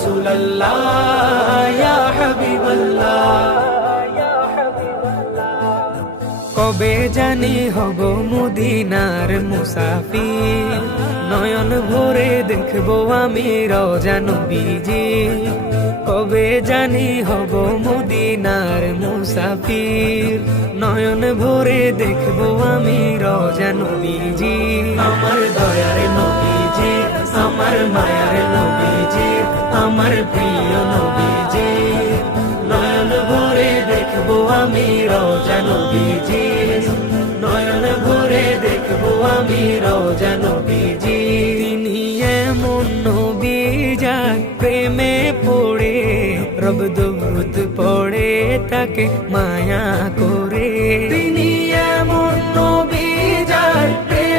রাসূলুল্লাহ ইয়া হাবিবাল্লাহ। কবে জানি হব মদিনার মুসাফির, নয়ন ভরে দেখবো আমি রওজা নবীজি। কবে জানি হব মদিনার মুসাফির, নয়ন ভরে দেখবো আমি রওজা নবীজি। আমার দয়ার নবীজি, আমার মায়ার নবীজি, আমার প্রিয় নবীজি। নয়ন ভরে দেখবো আমি রওজা নবীজি, নয়ন ভরে দেখবো আমি রওজা নবীজি। তিনি এমন নবী যার প্রেমে পড়ে রব দরুদ পড়ে তাকে মায়া করে।